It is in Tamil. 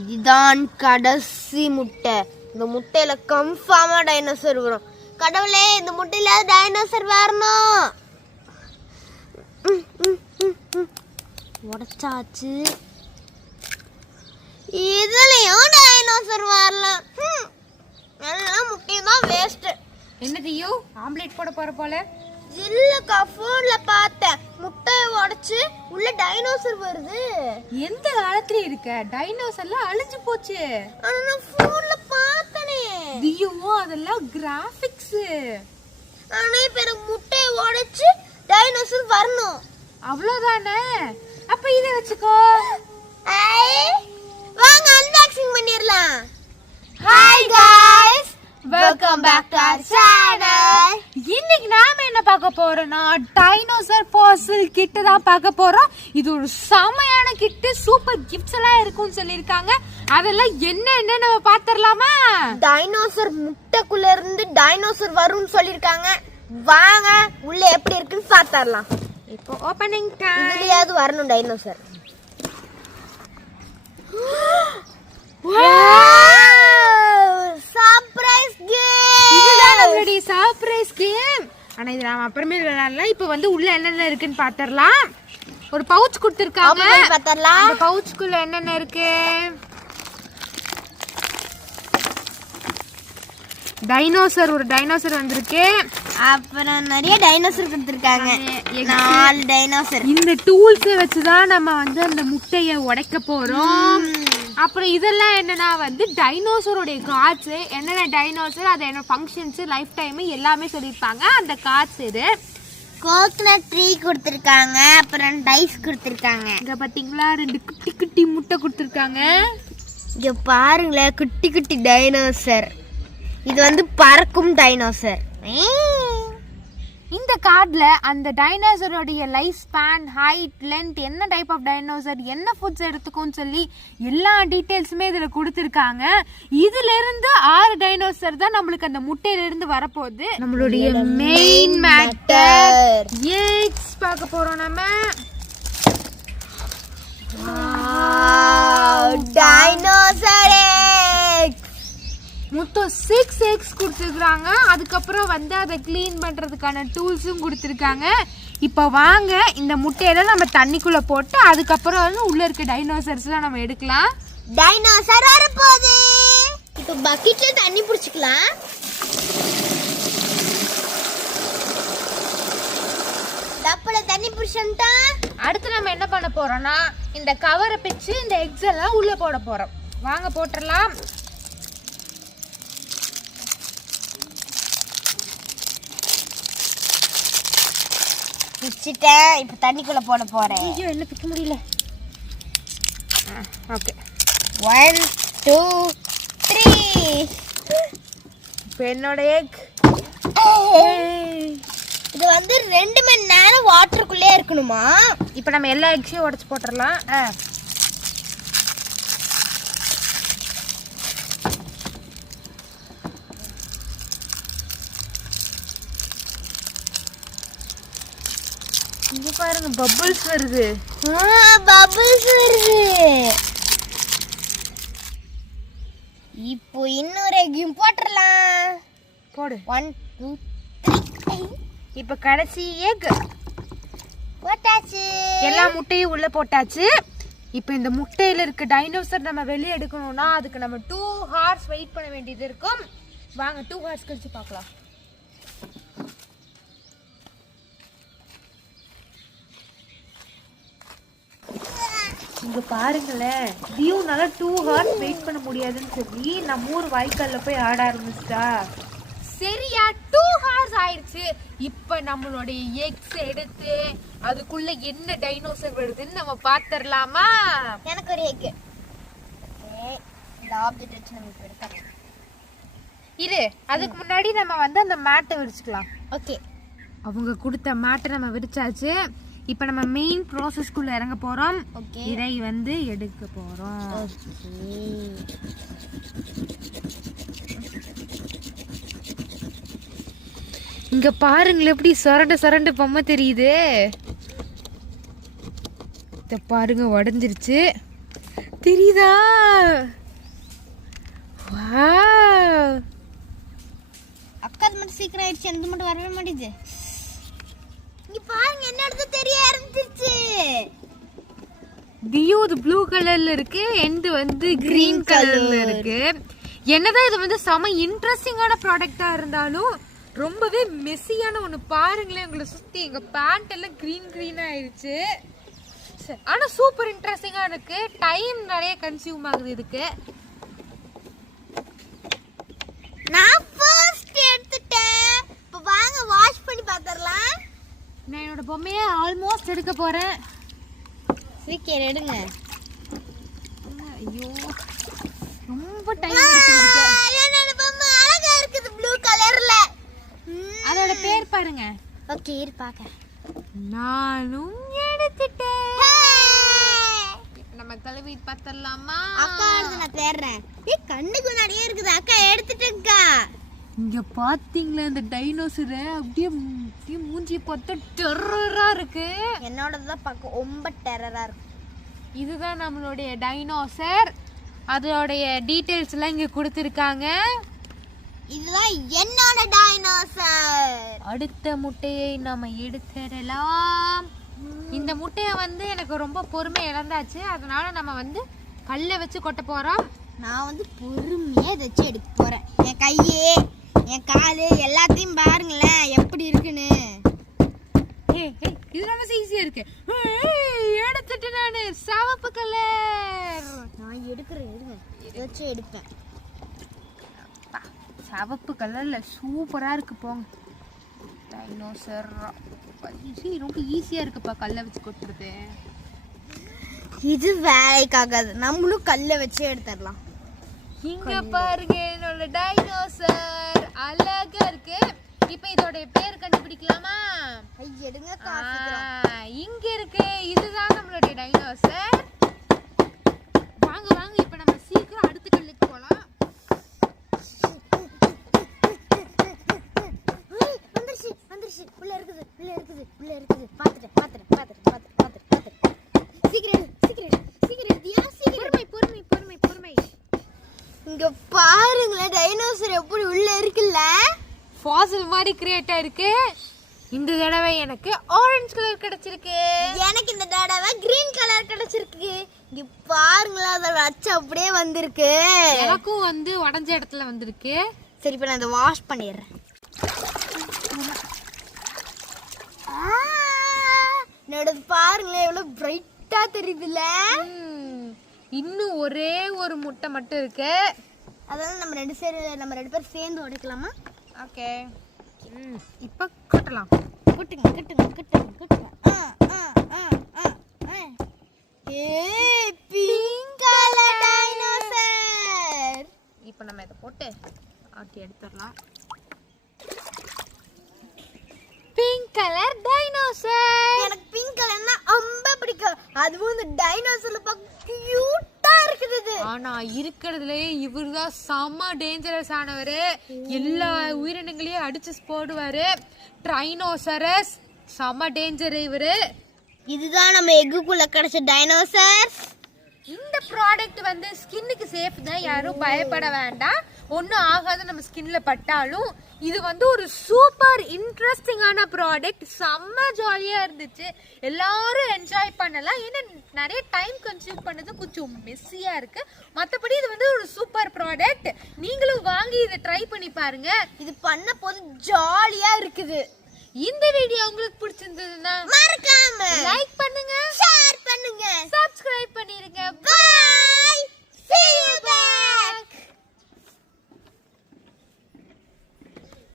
இதுதான் கடைசி முட்டை. இந்த முட்டையில கன்ஃபார்மா டைனோசர் வரும். கடவுளே, இந்த முட்டையில டைனோசர் வரணும். உடைச்சாச்சு. இதுலயும் டைனோசர் வரலாம். எல்லாம் முட்டையும் தான் வேஸ்ட். என்ன தியோ, ஆம்லெட் போட போற போல? இல்லக்கா, போன்ல பார்த்தேன். முட்டையை உடைச்சு உள்ள டைனோசர் வருது. எந்த காலத்துல இருக்க? டைனோசர்லாம் அழிஞ்சு போச்சு. ஆனா நான் போன்ல பார்த்தனே. தியோ, அதெல்லாம் கிராபிக்ஸ். ஆனா இப்ப எனக்கு முட்டையை உடைச்சு டைனோசர் வரணும். அவ்வளவுதானே? அப்ப இதை வச்சுக்கோ. வாங்க அன்பாக்சிங் பண்ணிரலாம். Hi guys, welcome back to our channel. இன்னைக்கு நாம என்ன பார்க்க போறோம்னா டைனோசர் ஃபாசில் கிட் தான் பார்க்க போறோம். இது ஒரு செமையான கிட், சூப்பர் கிஃப்ட்ஸ் எல்லாம் இருக்கும்னு சொல்லிருக்காங்க. அதெல்லாம் என்ன நம்ம பாத்துறலாமா? டைனோசர் முட்டைக்குள்ள இருந்து டைனோசர் வரும்னு சொல்லிருக்காங்க. வாங்க உள்ள எப்படி இருக்குன்னு பாத்துறலாம். இப்போ ஓபனிங் டைம். இதுலயாவது வரணும் டைனோசர். Surprise game. இதுதான் நம்மளுடைய சர்ப்ரைஸ் கேம். ஆனா இது நாம அப்புறமே விளையாடலாம். இப்போ வந்து உள்ள என்னென்ன இருக்குன்னு பாத்துறலாம். ஒரு பவுச் கொடுத்திருக்காங்க. பாத்துறலாம். அந்த பவுச்சுக்குள்ள என்னென்ன இருக்கு? டைனோசர், ஒரு டைனோசர் வந்திருக்கு. அப்புறம் நிறைய டைனோசர் கொடுத்திருக்காங்க. 4 டைனோசர். இந்த டூல்ஸ் வச்சுதான் நம்ம வந்து அந்த முட்டைய உடைக்க போறோம். அப்புறம் இதெல்லாம் என்னன்னா வந்து டைனோசரோடைய கார்ட்ஸ், என்னென்ன டைனோசர், அது என்ன ஃபங்க்ஷன்ஸ், லைஃப் டைம் எல்லாமே சொல்லியிருப்பாங்க. அந்த கார்ட்ஸ் இது. கோகனட் ட்ரீ கொடுத்திருக்காங்க. அப்புறம் டைஸ் கொடுத்திருக்காங்க. இங்க பாத்தீங்களா, 2 குட்டி குட்டி முட்டை கொடுத்திருக்காங்க. இங்க பாருங்களேன், குட்டி குட்டி டைனோசர். இது வந்து பறக்கும் டைனோசர். இந்த கார்ட்ல அந்த டைனோசரோடைய லைஃப் ஸ்பேன், ஹைட், லென்த், என்ன டைப் ஆஃப் டைனோசர், என்ன ஃபுட்ஸ் எடுத்துக்கும்னு சொல்லி எல்லா டீடைல்ஸுமே இதுல கொடுத்திருக்காங்க. இதுல இருந்து 6 டைனோசர் தான் நம்மளுக்கு அந்த முட்டையில இருந்து வரப்போகுது. நம்மளுடைய மெயின் மேட்டர் எக்ஸ் பார்க்க போறோம் நம்ம. டைனோசர் எக்ஸ் மொத்தம் 6 எக்ஸ் கொடுத்துருக்காங்க. அதுக்கப்புறம் வந்து அதை கிளீன் பண்றதுக்கான டூல்ஸும் கொடுத்துருக்காங்க. இப்போ வாங்க இந்த முட்டையெல்லாம் நம்ம தண்ணிக்குள்ள போட்டு அதுக்கப்புறம் வந்து உள்ள இருக்க டைனோசர்ஸ்லாம் நம்ம எடுக்கலாம். டைனோசர் வரப்போகுது. இப்போ பக்கெட்ல தண்ணி புடிச்சுக்கலாம். டப்பல தண்ணி புடிச்சோம்டா. அடுத்து நம்ம என்ன பண்ண போறோம்னா இந்த கவரை பிச்சு இந்த எக்ஸ் எல்லாம் உள்ள போட போறோம். வாங்க போட்டுடலாம். பிச்சிட்டேன். இப்போ தண்ணிக்குள்ள போட போறேன். ஐயோ, என்ன பிக்க முடியல. ஓகே, 1 2 3. இப்போ என்னோட எக் இது வந்து 2 மணி நேரம் வாட்டருக்குள்ளே இருக்கணுமா? இப்போ நம்ம எல்லா எக்ஸையும் உடைச்சு போட்டுடலாம். இங்க பாருங்க, பபிள்ஸ் வருது. பபிள்ஸ் வருது. இப்போ இன்னொரு எக்கையும் போட்டுடலாம். போடு. 1 2 3. இப்போ கடைசி எக் போட்டாச்சு. எல்லா முட்டையும் உள்ள போட்டாச்சு. இப்போ இந்த முட்டையில இருக்க டைனோசர் நம்ம வெளியே எடுக்கணும்னா அதுக்கு நம்ம 2 ஹார்ஸ் வெயிட் பண்ண வேண்டியது இருக்கும். வாங்க 2 ஹார்ஸ் கழிச்சு பார்க்கலாம். இங்க பாருங்களேன், வியூனால 2 ஹார்ஸ் வெயிட் பண்ண முடியாதுன்னு சொல்லி நம்ம ஊர் வாய்க்கால்ல போய் ஆட ஆரம்பிச்சிட்டா. சரியா 2 ஹார்ஸ் ஆயிடுச்சு. இப்ப நம்மளுடைய எக்ஸ் எடுத்து அதுக்குள்ள என்ன டைனோசர் வருதுன்னு நம்ம பாத்துறலாமா? எனக்கு ஒரு எக். இந்த ஆப்ஜெக்ட் வச்சு நம்ம எடுக்கலாம். இரு, அதுக்கு முன்னாடி நம்ம வந்து அந்த மேட்டை விரிச்சுக்கலாம். ஓகே, அவங்க கொடுத்த மேட்டை நம்ம விரிச்சாச்சு. இப்போ நம்ம மெயின் ப்ராசஸ்க்குள்ள இறங்க போறோம். இதை வந்து எடுக்க போறோம். இங்க பாருங்களேன், எப்படி சொரண்ட பொம்மை தெரியுது. இத பாருங்க, உடஞ்சிருச்சு. தெரியுதா? வாவ், அக்கா அது மட்டும் சீக்கிரம் ஆயிடுச்சு, எனக்கு மட்டும் வரவே மாட்டேங்குது. இங்க பாருங்க என்ன எடுத்து தெரிய ஆரம்பிச்சிருச்சு. தியோ இது ப்ளூ கலர்ல இருக்கு, எண்ட் வந்து கிரீன் கலர்ல இருக்கு. என்னதான் இது வந்து செம இன்ட்ரெஸ்டிங்கான ப்ராடக்டா இருந்தாலும் ரொம்பவே மெஸ்ஸியான ஒன்று. பாருங்களேன், உங்களை சுற்றி எங்கள் பேண்ட் எல்லாம் க்ரீன் ஆயிடுச்சு. ஆனால் சூப்பர் இன்ட்ரெஸ்டிங்காக இருக்கு. டைம் நிறைய கன்சியூம் ஆகுது இதுக்கு. நான் ஃபர்ஸ்ட் எடுத்துட்டேன். இப்போ வாங்க வாஷ் பண்ணி பார்த்துடலாம். நான் என்னோட பொம்மையை ஆல்மோஸ்ட் எடுக்க போகிறேன். சீக்கிரம் எடுங்க. ஐயோ, ரொம்ப டைம் எடுத்து. என்னோட பொம்மை அழகா இருக்குது ப்ளூ கலர்ல. அதோட பேர் பாருங்க. ஓகே, இரு பாக்க. நானும் எடுத்துட்டேன். நம்ம கழுவி பார்த்தலாமா? அக்கா எடுத்து நான் தேடுறேன். கண்ணுக்கு முன்னாடியே இருக்குது. அக்கா எடுத்துட்டேன்க்கா. இங்க பாத்தீங்களா இந்த டைனோசரை? அப்படியே மூஞ்சி பார்த்தா டெரரா இருக்கு. என்னோடதான் பார்க்க ரொம்ப டெரரா இருக்கு. இதுதான் நம்மளுடைய டைனோசர். அதோடைய டீடைல்ஸ் எல்லாம் இங்க கொடுத்துருக்காங்க. இதுதான் என்னோட டைனோசர். அடுத்த முட்டையை நாம எடுத்துடலாம். இந்த முட்டையை வந்து எனக்கு ரொம்ப பொறுமை இழந்தாச்சு, அதனால நம்ம வந்து கல்லை வச்சு கொட்ட போறோம். நான் வந்து பொறுமையா இதை வச்சு எடுக்க போறேன். என் கையே என் காலு எல்லாத்தையும் பாருங்களேன் எப்படி இருக்குன்னு. இது ரொம்ப ஈஸியா இருக்கு. எடுத்துட்டு நானு சிவப்பு கலர். நான் எடுக்கிறேன், எடுங்க. இதை வச்சு எடுப்பேன். சிவப்பு கலர்ல சூப்பரா இருக்கு. போங்க, டைனோசர் ரொம்ப ஈஸியா இருக்குப்பா கல்லை வச்சு கொட்டுறது. இது வேலைக்காகாது, நம்மளும் கல்லை வச்சு எடுத்துடலாம். இங்க பாருங்க என்னோட டைனோசர் அழகா இருக்கு. இப்போ இதோட பேர் கண்டுபிடிக்கலாமா? எடுங்க. இங்க இருக்கு. இதுதான் நம்மளுடைய டைனோசர். வாங்க வாங்க, இப்போ நம்ம சீக்கிரம் அடுத்த கல்லுக்கு போலாம். உள்ள இருக்குது. பாத்துட்டேன். சீக்கிரம் பொறுமை. இங்க பாருங்களேன், டைனோசர் எப்படி உள்ள இருக்குல்ல. ஃபாசில் மாதிரி கிரியேட் ஆயிருக்கு. இந்த தடவை எனக்கு ஆரஞ்சு கலர் கிடைச்சிருக்கு. எனக்கு இந்த தடவை கிரீன் கலர் கிடைச்சிருக்கு. இங்க பாருங்களேன், அதோட அச்சு அப்படியே வந்திருக்கு. எனக்கும் வந்து உடஞ்ச இடத்துல வந்திருக்கு. சரி, இப்ப நான் இதை வாஷ் பண்ணிடுறேன். பாருங்களேன் எவ்வளவு பிரைட்டா தெரியுதுல்ல. இன்னும் ஒரே ஒரு முட்டை மட்டும் இருக்கு. அதனால நம்ம ரெண்டு பேரும் சேர்ந்து உடைக்கலாமா? ஓகே, இப்போ கட்டலாம். கட்டுங்க. Pink colour dinosaur. இப்போ நம்ம இதை போட்டு ஆட்டி எடுத்துடலாம். Pink colour dinosaur. எனக்கு பிங்க் கலர்னா ரொம்ப பிடிக்கும். அதுவும் இந்த டைனோசர்ல பார்க்க கியூட்டா இருக்குது. ஆனா இருக்கிறதுலயே இவர்தான் செம்ம டேஞ்சரஸ் ஆனவரு. எல்லா உயிரினங்களையும் அடிச்சு போடுவாரு. ட்ரைனோசரஸ் செம்ம டேஞ்சர் இவரு. இதுதான் நம்ம எக்குக்குள்ள கிடைச்ச டைனோசர். இந்த ப்ராடக்ட் வந்து ஸ்கின்னுக்கு சேஃப் தான், யாரும் பயப்பட வேண்டாம். ஒன்றும் ஆகாது நம்ம ஸ்கின்ல பட்டாலும். இது வந்து ஒரு சூப்பர் இன்ட்ரெஸ்டிங்கான ப்ராடக்ட். செம்ம ஜாலியா இருந்துச்சு, எல்லாரும் என்ஜாய் பண்ணலாம். ஏன்னா நிறைய டைம் கன்சியூம் பண்ணது கொஞ்சம் மெஸ்ஸியா இருக்கு. மற்றபடி இது வந்து ஒரு சூப்பர் ப்ராடக்ட். நீங்களும் வாங்கி இதை ட்ரை பண்ணி பாருங்க. இது பண்ண போது ஜாலியா இருக்குது. இந்த வீடியோ உங்களுக்கு பிடிச்சிருந்ததுன்னா மறக்காம